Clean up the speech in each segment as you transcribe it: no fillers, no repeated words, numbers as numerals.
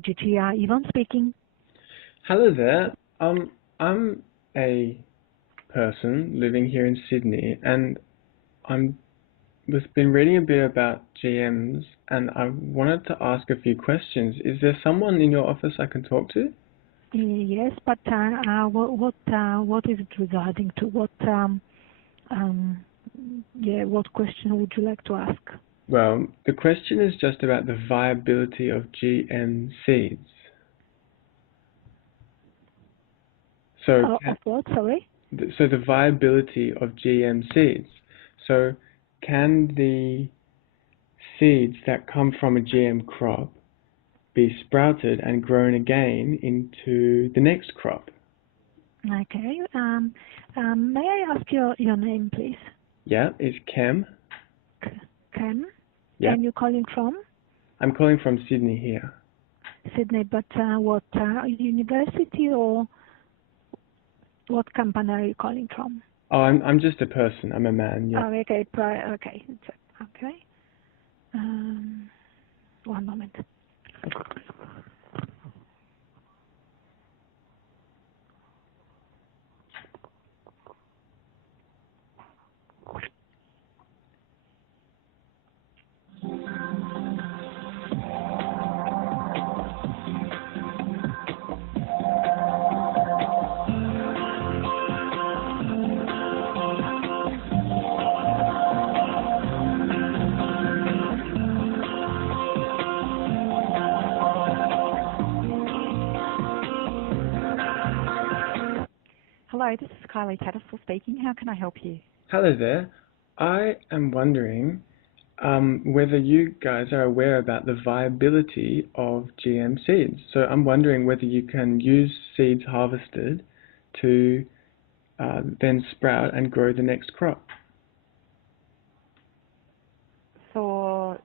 GTR, Yvonne speaking. Hello there. I'm a person living here in Sydney, and I'm was been reading a bit about GMs, and I wanted to ask a few questions. Is there someone in your office I can talk to? Yes, but what is it regarding to? What question would you like to ask? Well, the question is just about the viability of GM seeds. So, Of what? Sorry. so the viability of GM seeds. So, can the seeds that come from a GM crop be sprouted and grown again into the next crop? Okay. May I ask your name, please? Yeah, it's Kem. Ken. Yeah, And you're calling from I'm calling from Sydney here. Sydney, but what university or what company are you calling from? Oh, I'm just a person. I'm a man. Yeah. Oh, okay. Okay. Okay. One moment. Hello, this is Kylie Tattersall speaking. How can I help you? Hello there. I am wondering whether you guys are aware about the viability of GM seeds. So I'm wondering whether you can use seeds harvested to then sprout and grow the next crop. So,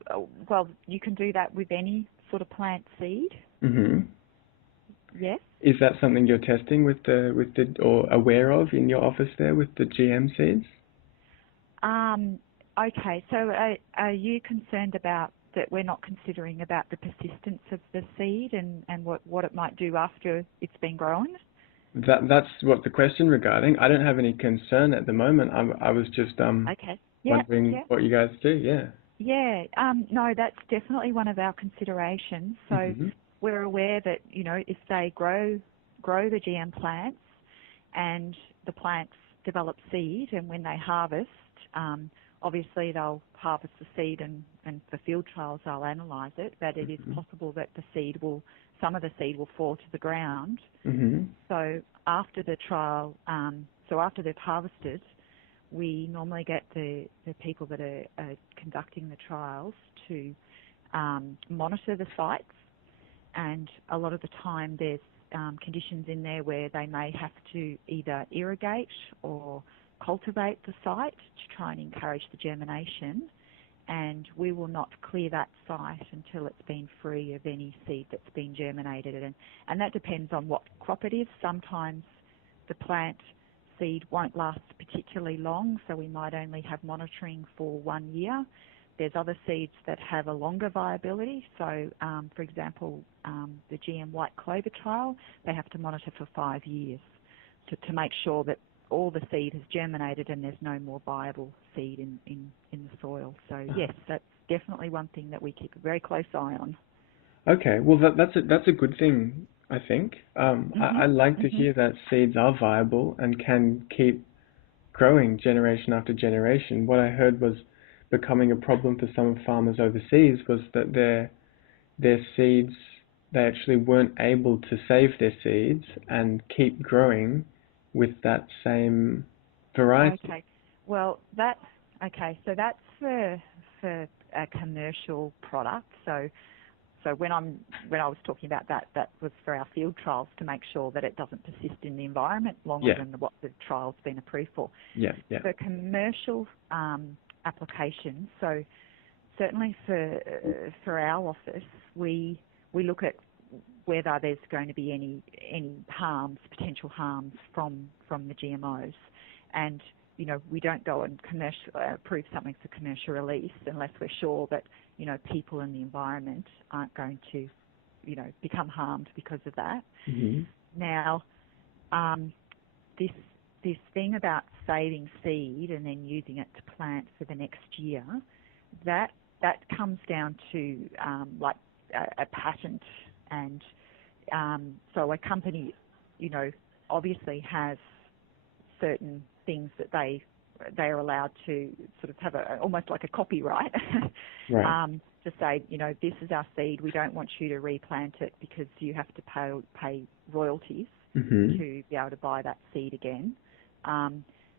well, you can do that with any sort of plant seed. hmm Yes. Is that something you're testing or aware of in your office there with the GM seeds? Okay. So, are you concerned about that we're not considering about the persistence of the seed and what it might do after it's been grown? That's what the question regarding. I don't have any concern at the moment. I was just Okay. Yeah. wondering Yeah. what you guys do. Yeah. Yeah. No, that's definitely one of our considerations. So hmm we're aware that, if they grow the GM plants and the plants develop seed, and when they harvest, obviously they'll harvest the seed and for field trials they'll analyse it, but it is possible that some of the seed will fall to the ground. hmm So after the trial, after they've harvested, we normally get the people that are conducting the trials to monitor the sites, and a lot of the time there's conditions in there where they may have to either irrigate or cultivate the site to try and encourage the germination, and we will not clear that site until it's been free of any seed that's been germinated, and that depends on what crop it is. Sometimes the plant seed won't last particularly long, so we might only have monitoring for 1 year. There's other seeds that have a longer viability. So, for example, the GM white clover trial, they have to monitor for 5 years to make sure that all the seed has germinated and there's no more viable seed in the soil. So, yes, that's definitely one thing that we keep a very close eye on. Okay. Well, that's a good thing, I think. I like to hear that seeds are viable and can keep growing generation after generation. What I heard was becoming a problem for some farmers overseas was that their seeds, they actually weren't able to save their seeds and keep growing with that same variety. Okay. Well, so that's for a commercial product. So when I was talking about that was for our field trials to make sure that it doesn't persist in the environment longer Yeah, than what the trial's been approved for. yeah, yeah. For commercial applications, so certainly for our office, we look at whether there's going to be any potential harms from the GMOs, and we don't go and approve something for commercial release unless we're sure that people in the environment aren't going to become harmed because of that. Mm-hmm. Now, this thing about saving seed and then using it to plant for the next year, that comes down to like a patent, and so a company, obviously has certain things that they are allowed to sort of have almost like a copyright. Right. To say, this is our seed, we don't want you to replant it because you have to pay royalties Mm-hmm. to be able to buy that seed again.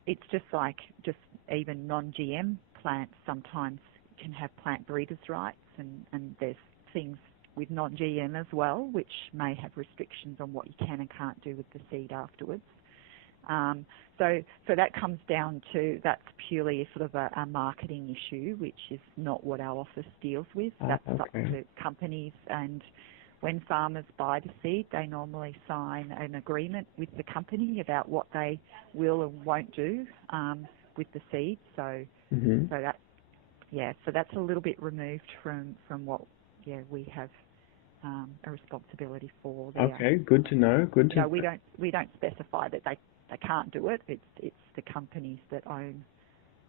It's just even non-GM plants sometimes can have plant breeders' rights, and there's things with non-GM as well, which may have restrictions on what you can and can't do with the seed afterwards. So that comes down to, that's purely sort of a marketing issue, which is not what our office deals with. That's up to companies, and when farmers buy the seed, they normally sign an agreement with the company about what they will and won't do with the seed. So that's a little bit removed from what we have a responsibility for there. Okay, good to know. Good to know. We don't specify that they can't do it. It's the companies that own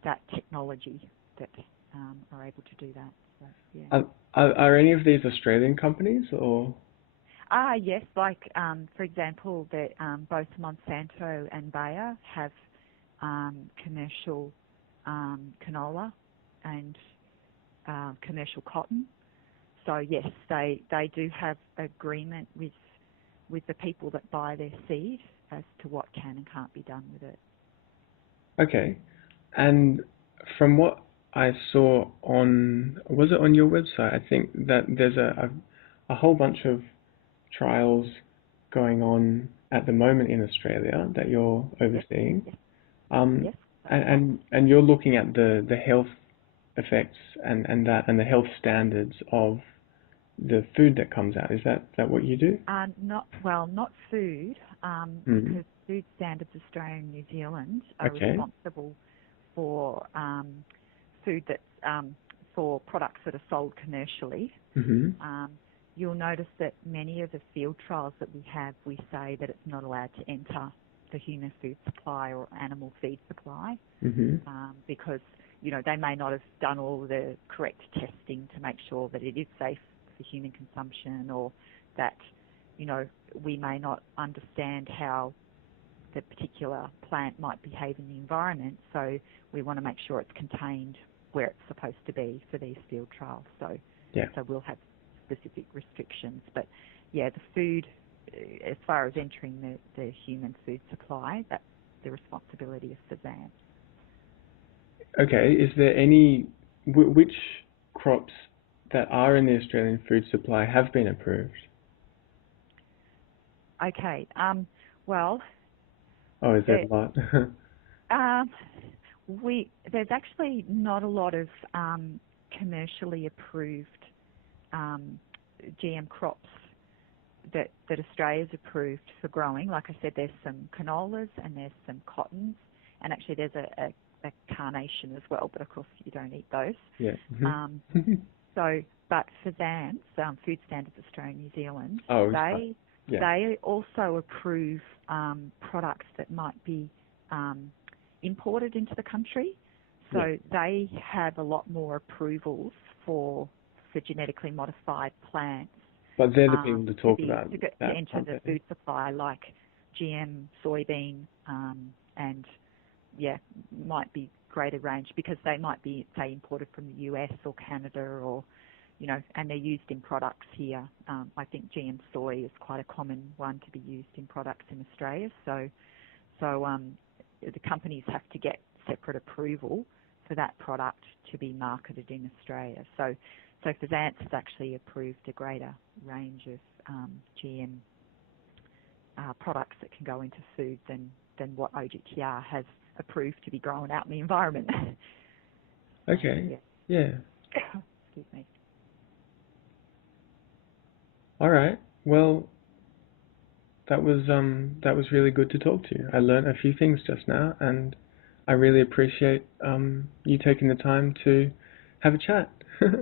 that technology that are able to do that. So, yeah. Are any of these Australian companies or? Yes, like for example, that both Monsanto and Bayer have commercial canola and commercial cotton. So yes, they do have agreement with the people that buy their seed as to what can and can't be done with it. Okay, and from what I saw was it on your website? I think that there's a whole bunch of trials going on at the moment in Australia that you're overseeing. Yes. And you're looking at the health effects and the health standards of the food that comes out. Is that what you do? Not food, because Food Standards Australia and New Zealand are responsible for food that's for products that are sold commercially. Mm-hmm. You'll notice that many of the field trials that we have, we say that it's not allowed to enter the human food supply or animal feed supply, because they may not have done all the correct testing to make sure that it is safe for human consumption, or that we may not understand how the particular plant might behave in the environment. So we want to make sure it's contained where it's supposed to be for these field trials. So we'll have specific restrictions. But the food, as far as entering the human food supply, that's the responsibility of FSAN. Okay, is there which crops that are in the Australian food supply have been approved? Okay, well... Oh, is there a lot? There's actually not a lot of commercially approved GM crops that Australia's approved for growing. Like I said, there's some canolas and there's some cottons, and actually there's a carnation as well, but of course you don't eat those. Yeah. But for FSANZ, Food Standards Australia and New Zealand, they also approve products that might be imported into the country. So they have a lot more approvals for genetically modified plants. But they're the people to talk about to enter the food supply, like GM soybean, and might be greater range, because they might be, say, imported from the US or Canada, or and they're used in products here. I think GM soy is quite a common one to be used in products in Australia. So the companies have to get separate approval for that product to be marketed in Australia. So FSANZ has actually approved a greater range of GM products that can go into food than what OGTR has approved to be grown out in the environment. Okay. Yeah. Excuse me. All right. Well, that was really good to talk to you. I learned a few things just now, and I really appreciate you taking the time to have a chat.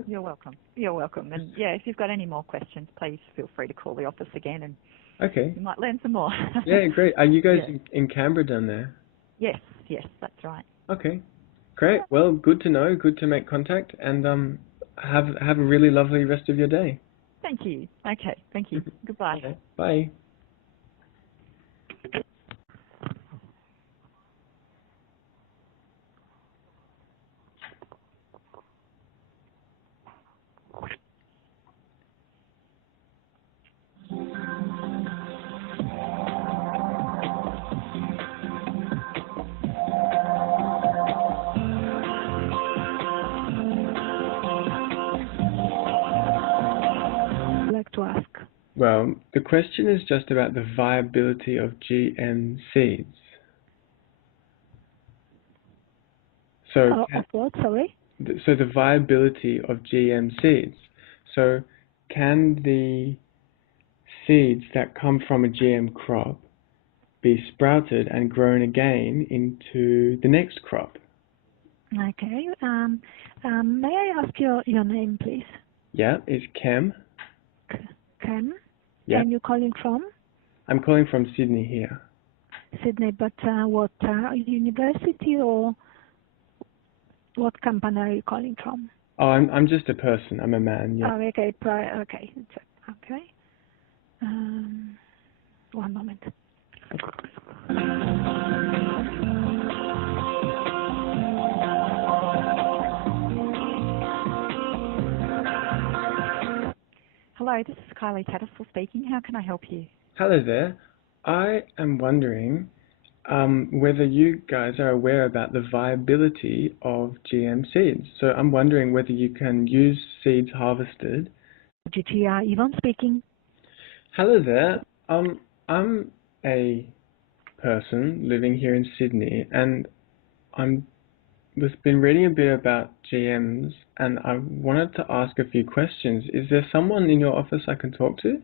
You're welcome. You're welcome. And yeah, if you've got any more questions, please feel free to call the office again, and Okay. you might learn some more. Yeah, great. Are you guys Yeah. in Canberra down there? Yes, that's right. Okay. Great. Well, good to know. Good to make contact, and have a really lovely rest of your day. Thank you. Okay, thank you. Goodbye. Okay. Bye. I'd like to ask. Well, the question is just about the viability of GM seeds. So, Of what, sorry? so the viability of GM seeds. So, can the seeds that come from a GM crop be sprouted and grown again into the next crop? Okay. May I ask your name, please? Yeah, it's Kem. Ken? Yeah. And you're calling from? I'm calling from Sydney here. Sydney, but what university or what company are you calling from? Oh, I'm just a person. I'm a man. Yeah. Oh, okay. Okay. Okay. One moment. Hello, this is Kylie Tattersall speaking. How can I help you? Hello there. I am wondering whether you guys are aware about the viability of GM seeds. So I'm wondering whether you can use seeds harvested. GTR, Yvonne speaking. Hello there. I'm a person living here in Sydney, and we've been reading a bit about GMs, and I wanted to ask a few questions. Is there someone in your office I can talk to?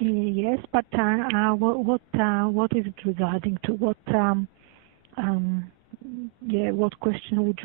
Yes, but what is it regarding to? What question would you